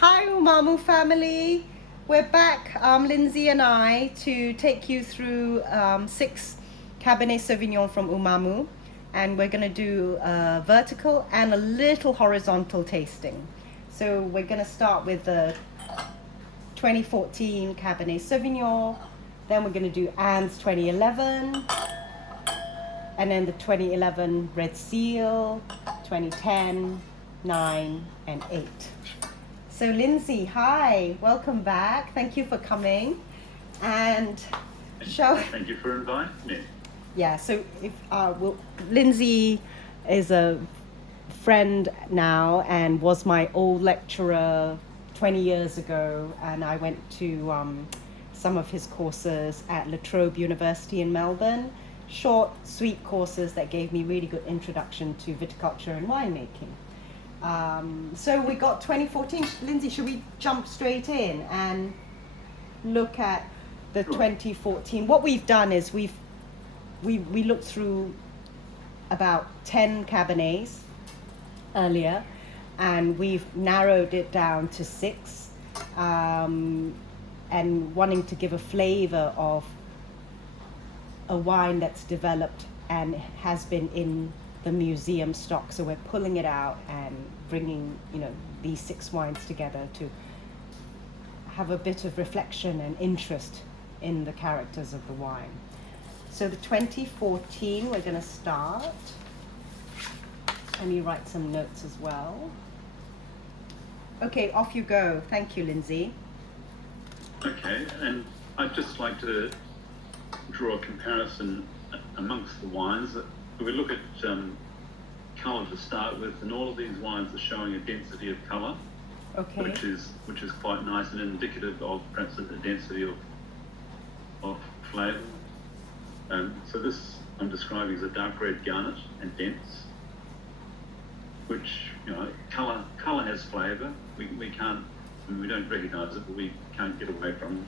Hi UMAMU family, we're back, Lindsay and I, to take you through 6 Cabernet Sauvignon from UMAMU, and we're going to do a vertical and a little horizontal tasting. So we're going to start with the 2014 Cabernet Sauvignon, then we're going to do Anne's 2011, and then the 2011 Red Seal, 2010, 9 and 8. So Lindsay, hi, welcome back. Thank you for coming. And Thank you for inviting me. Yeah, so if Lindsay is a friend now and was my old lecturer 20 years ago, and I went to some of his courses at La Trobe University in Melbourne. Short, sweet courses that gave me really good introduction to viticulture and winemaking. So we got 2014. Lindsay, should we jump straight in and look at the 2014? What we've done is we looked through about 10 Cabernets earlier, and we've narrowed it down to 6, and wanting to give a flavor of a wine that's developed and has been in the museum stock. So we're pulling it out and bringing, these 6 wines together to have a bit of reflection and interest in the characters of the wine. So the 2014, we're going to start. Let me write some notes as well. Okay, off you go. Thank you, Lindsay. Okay, and I'd just like to draw a comparison amongst the wines. If we look at colour to start with, and all of these wines are showing a density of colour, Okay. which is quite nice and indicative of perhaps a density of flavour. So this I'm describing as a dark red garnet and dense, which colour has flavour. We can't, we don't recognise it, but we can't get away from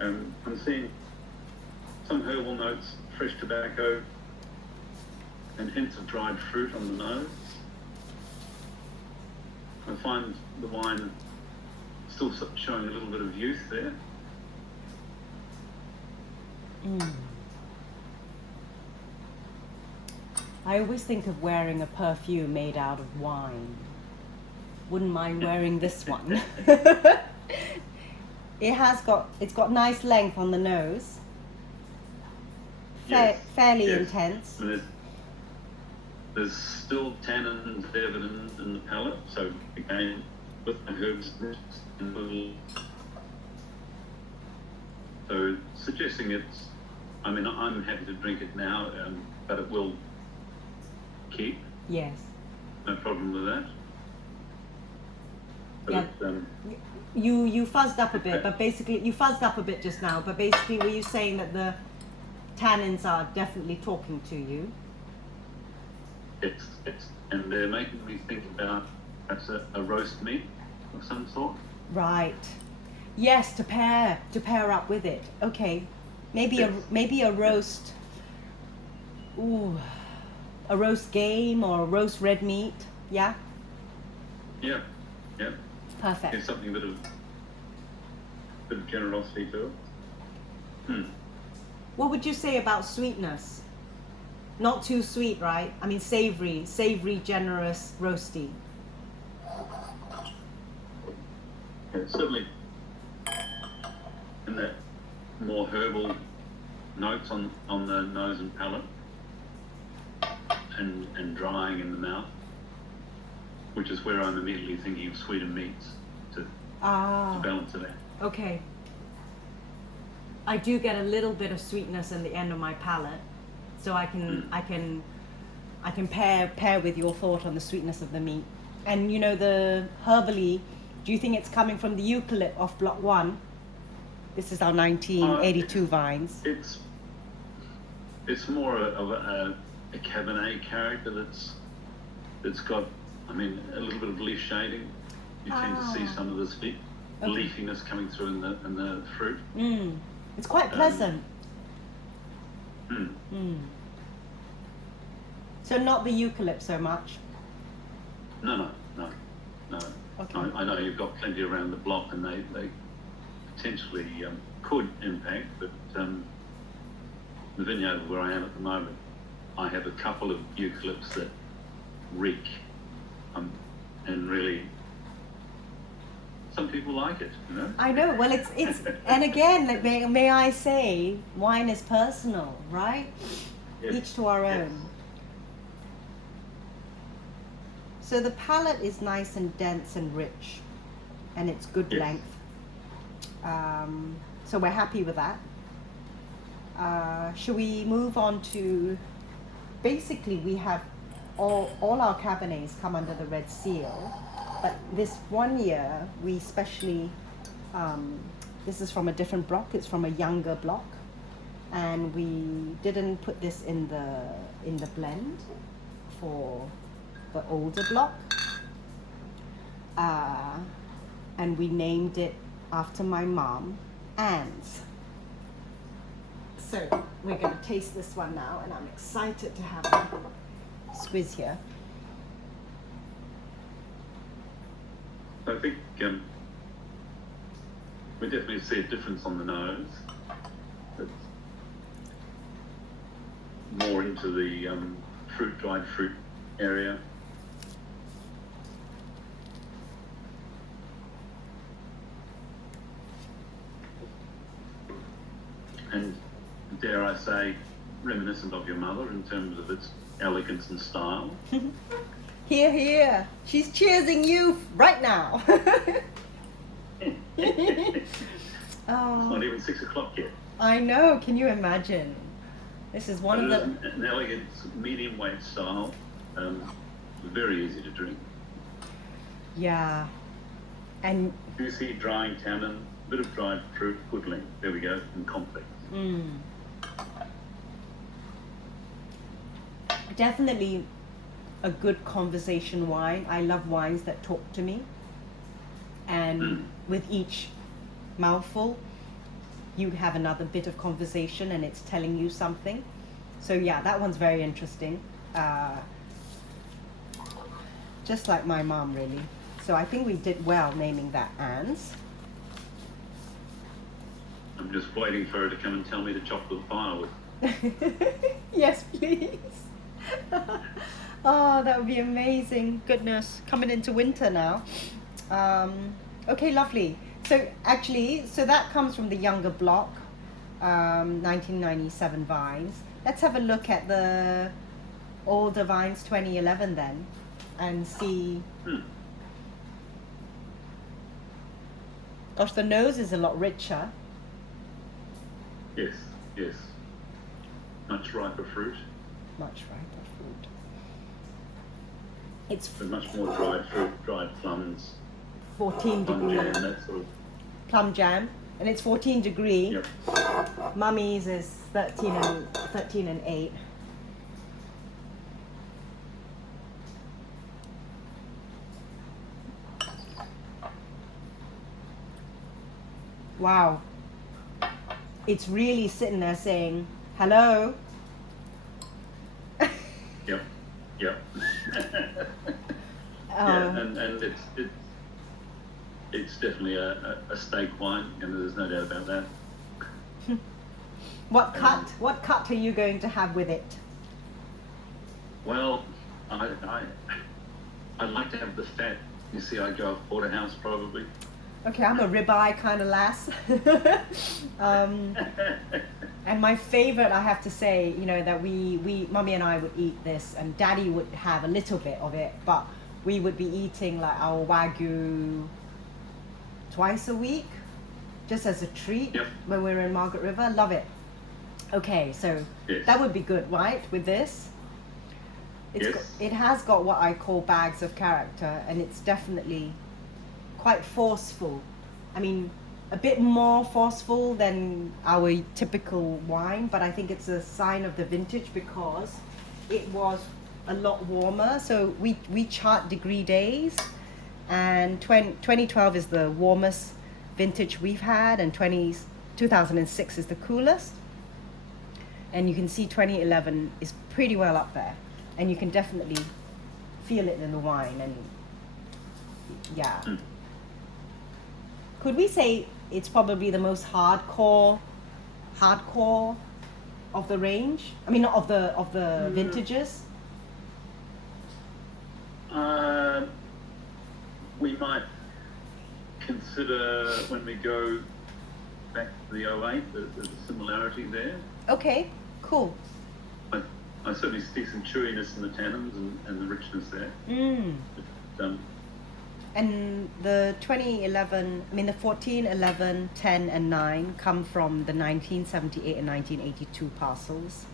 it. I'm seeing some herbal notes, fresh tobacco, and hints of dried fruit on the nose. I find the wine still showing a little bit of youth there. I always think of wearing a perfume made out of wine. Wouldn't mind wearing this one. It's got nice length on the nose. Fairly Yes. intense. There's still tannins evident in the palate, so again, with the herbs and little, so suggesting it's, I'm happy to drink it now, but it will keep. Yes. No problem with that. But Yeah. You fuzzed up a bit, but basically, you fuzzed up a bit just now, but basically were you saying that the tannins are definitely talking to you? It's and they're making me think about perhaps a roast meat of some sort. Right. Yes, to pair up with it. Okay. Maybe a roast. Ooh. A roast game or a roast red meat. Yeah? Yeah. Perfect. There's something bit of generosity to it. What would you say about sweetness? Not too sweet, right? Savory, generous, roasty. Yeah, certainly in that more herbal notes on the nose and palate, and drying in the mouth, which is where I'm immediately thinking of sweeter meats to balance it out. Okay. I do get a little bit of sweetness in the end of my palate, so I can pair with your thought on the sweetness of the meat. And the herbally, do you think it's coming from the eucalypt off block 1? This is our 1982 vines. It's more of a Cabernet character that's got, a little bit of leaf shading. You tend to see some of this leafiness coming through in the fruit. It's quite pleasant. Mm. So not the eucalypt so much. No. Okay. I know you've got plenty around the block, and they potentially could impact, but the vineyard where I am at the moment, I have a couple of eucalypts that reek, and really, some people like it, you know? I know. Well, it's and again, like, may I say, wine is personal, right? Yes. Each to our Yes. own. So the palate is nice and dense and rich, and it's good Yes. length. So we're happy with that. Should we move on to? Basically, we have all our Cabernets come under the Red Seal, but this one year we specially, this is from a different block. It's from a younger block, and we didn't put this in the blend for the older block, and we named it after my mom, Anne's. So we're going to taste this one now, and I'm excited to have a squiz here. I think we definitely see a difference on the nose. It's more into the dried fruit area. And dare I say, reminiscent of your mother in terms of its elegance and style. Here, here. She's cheersing you right now. It's Oh, not even 6 o'clock yet. I know. Can you imagine? This is one of It the. is an elegant, medium weight style. Very easy to drink. Yeah. And Juicy, drying tannin, bit of dried fruit, good length. There we go, and complex. Definitely a good conversation wine. I love wines that talk to me. And with each mouthful, you have another bit of conversation and it's telling you something. So yeah, that one's very interesting. Just like my mom, really. So I think we did well naming that Anne's. I'm just waiting for her to come and tell me to chop the firewood. Yes, please. Oh, that would be amazing. Goodness, coming into winter now. Okay, lovely. So actually, so that comes from the younger block, 1997 vines. Let's have a look at the older vines, 2011 then, and see. Gosh, the nose is a lot richer. Yes, yes. Much riper fruit, Much riper fruit. It's but much more dried fruit, dried plums, 14 plum degree jam, that sort of. plum jam, and it's 14 degree. Yep. Mummy's is 13 and 8. Wow. It's really sitting there saying, hello. Yep. Yep. Yeah, and it's definitely a steak wine, and there's no doubt about that. What cut are you going to have with it? Well, I'd like to have the fat. You see, I go off porterhouse probably. Okay, I'm a ribeye kind of lass. And my favorite, I have to say, you know, that we Mummy and I would eat this, and Daddy would have a little bit of it, but we would be eating like our Wagyu twice a week, just as a treat. Yep. When we were in Margaret River. Love it. Okay, so Yes. that would be good, right, with this? Yes. It has got what I call bags of character, and it's definitely quite forceful. I mean, a bit more forceful than our typical wine, but I think it's a sign of the vintage because it was a lot warmer. So we chart degree days, and 2012 is the warmest vintage we've had, and 2006 is the coolest. And you can see 2011 is pretty well up there, and you can definitely feel it in the wine. And Yeah. Mm. Could we say it's probably the most hardcore of the range? I mean, of the vintages. We might consider when we go back to the 08, there's a similarity there. Okay, cool. I certainly see some chewiness in the tannins and the richness there. But, And the 2011, I mean the 14, 11, 10 and 9 come from the 1978 and 1982 parcels.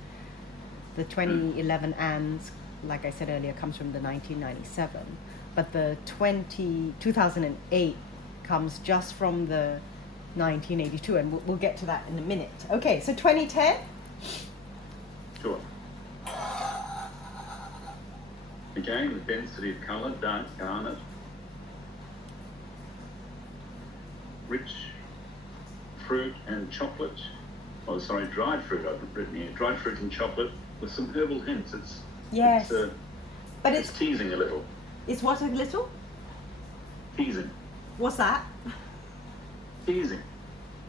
The 2011 ands, like I said earlier, comes from the 1997. But the 2008 comes just from the 1982, and we'll get to that in a minute. Okay, so 2010? Sure. Again, the density of colour, dark garnet. Rich fruit and chocolate. Oh, sorry, dried fruit I've written here. Dried fruit and chocolate with some herbal hints. Yes. But it's teasing a little. It's what a little? Teasing. What's that? Teasing.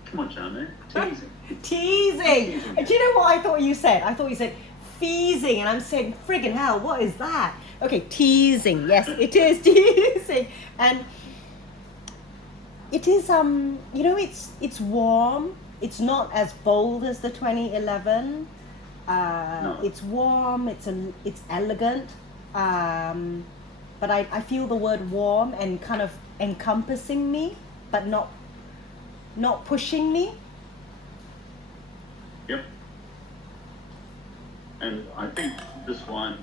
Come on, Charmaine. Teasing. Teasing. Do you know what I thought you said? I thought you said feasing, and I'm saying, friggin' hell, what is that? Okay, teasing. Yes, it is teasing. And it is, it's warm. It's not as bold as the 2011. No. It's warm. It's elegant. But I feel the word warm and kind of encompassing me, but not pushing me. Yep. And I think this wine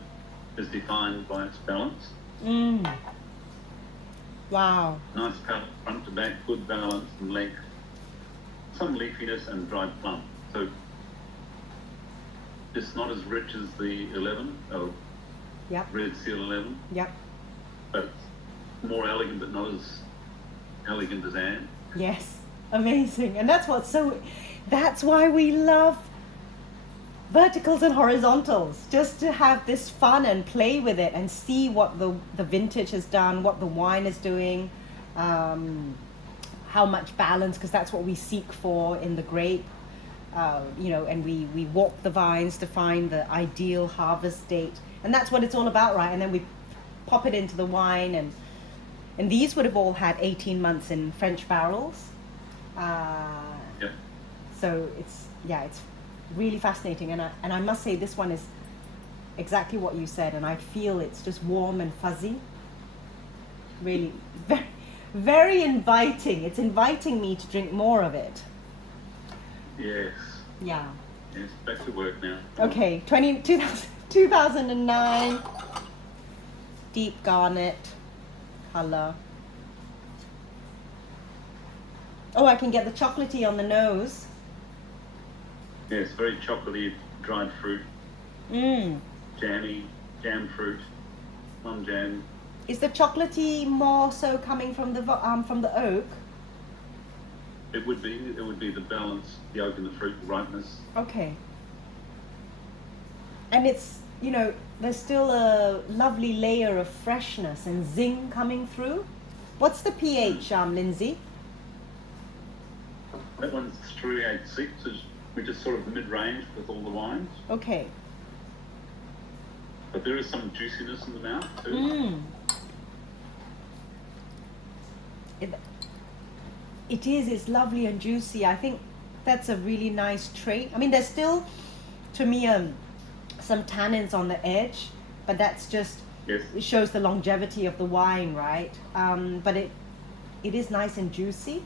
is defined by its balance. Wow. Nice palate, front to back, good balance and length. Some leafiness and dried plum. So it's not as rich as the 11, Yep. Red Seal 11, Yep. but more elegant, but not as elegant as Anne. Yes. Amazing. And that's why we love verticals and horizontals, just to have this fun and play with it and see what the vintage has done, what the wine is doing, how much balance, because that's what we seek for in the grape. And we walk the vines to find the ideal harvest date, and that's what it's all about, right? And then we pop it into the wine, and these would have all had 18 months in French barrels. Yeah. So it's really fascinating, and I must say this one is exactly what you said, and I feel it's just warm and fuzzy. Really, very, very inviting. It's inviting me to drink more of it. Yes. Yeah. Yes, back to work now. Okay, 2009, deep garnet color. Oh, I can get the chocolatey on the nose. Yes, very chocolatey, dried fruit, jammy, jam fruit, plum jam. Is the chocolatey more so coming from the oak? It would be the balance, the oak and the fruit, ripeness. Okay. And it's, there's still a lovely layer of freshness and zing coming through. What's the pH, Lindsay? That one's 386, we're just sort of mid-range with all the wines. Okay. But there is some juiciness in the mouth too. It's lovely and juicy. I think that's a really nice trait. I mean, there's still, to me, some tannins on the edge, but that's just, Yes. it shows the longevity of the wine, right? But it is nice and juicy.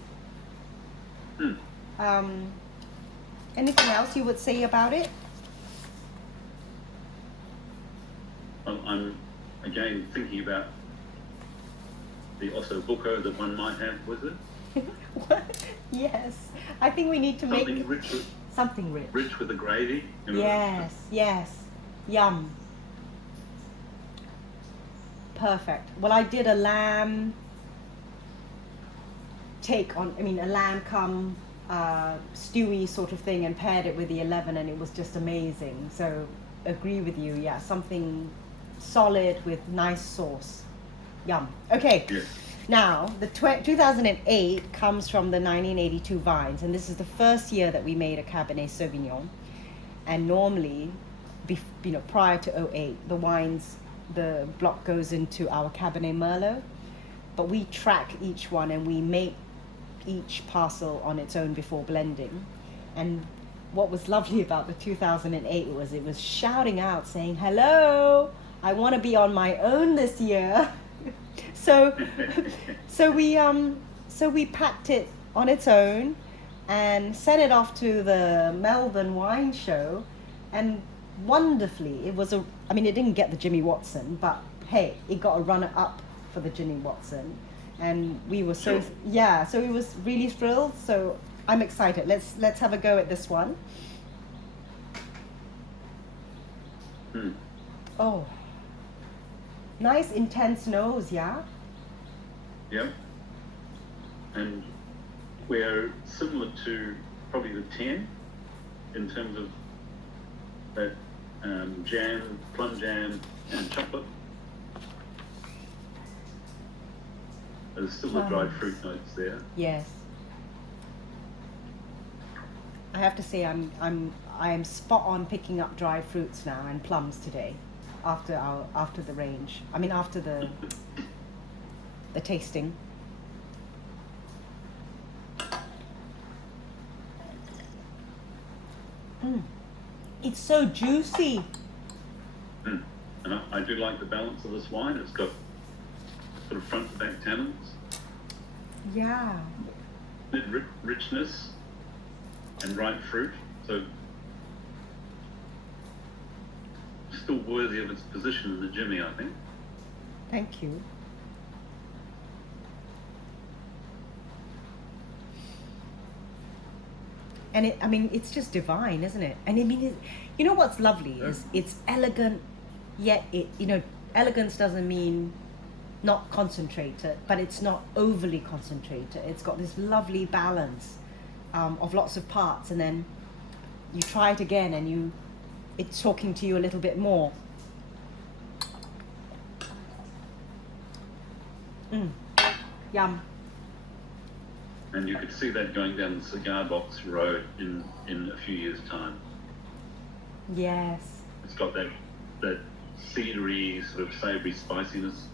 Anything else you would say about it? Well, I'm again thinking about the osso bucco that one might have with it. Yes, I think we need to Something make rich with, something rich. rich with the gravy. Yes, yum. Perfect. Well, I did a lamb a lamb cum stewy sort of thing, and paired it with the 11, and it was just amazing. So agree with you. Yeah, something solid with nice sauce. Yum. Okay. Yes. Now, the 2008 comes from the 1982 vines, and this is the first year that we made a Cabernet Sauvignon. And normally, prior to '08, the block goes into our Cabernet Merlot, but we track each one and we make each parcel on its own before blending. And what was lovely about the 2008 was it was shouting out saying, "Hello, I want to be on my own this year." so we packed it on its own and sent it off to the Melbourne Wine Show, and wonderfully it didn't get the Jimmy Watson, but hey, it got a runner up for the Jimmy Watson, and we were so we was really thrilled. So I'm excited. Let's have a go at this one. Oh, nice intense nose, yeah. Yep. And we're similar to probably the 10 in terms of that jam, plum jam, and chocolate. There's still the dried fruit notes there. Yes. I have to say I am spot on picking up dried fruits now and plums today, after the range. After the tasting. It's so juicy. And I do like the balance of this wine. It's got sort of front to back tannins. Yeah. Richness and ripe fruit. So still worthy of its position in the Jimmy, I think. Thank you. And it's just divine, isn't it? And you know what's lovely is it's elegant, yet elegance doesn't mean not concentrated, but it's not overly concentrated. It's got this lovely balance of lots of parts, and then you try it again and it's talking to you a little bit more. Yum. And you could see that going down the cigar box road in a few years' time. Yes. It's got that cedary, sort of savoury spiciness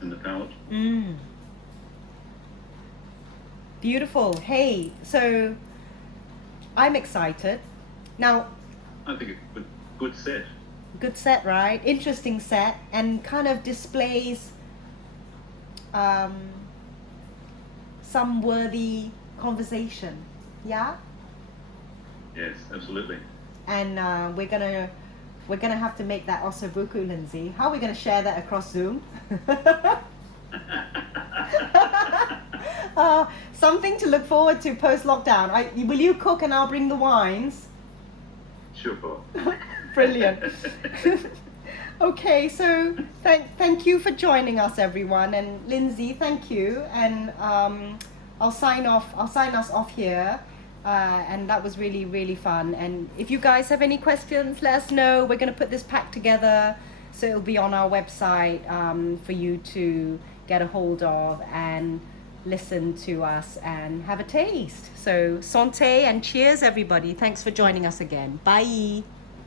in the palate. Beautiful. Hey, so I'm excited. Now, I think it's a good set. Good set, right? Interesting set, and kind of displays some worthy conversation. Yeah? Yes, absolutely. And we're gonna have to make that ossobuco, Lindsay. How are we gonna share that across Zoom? Something to look forward to post lockdown. Will you cook and I'll bring the wines? Sure, Paul. Brilliant. Okay, so thank you for joining us, everyone, and Lindsay, thank you. And I'll sign us off here. And that was really, really fun. And if you guys have any questions, let us know. We're going to put this pack together, so it'll be on our website for you to get a hold of and listen to us and have a taste. So santé and cheers, everybody. Thanks for joining us again. Bye.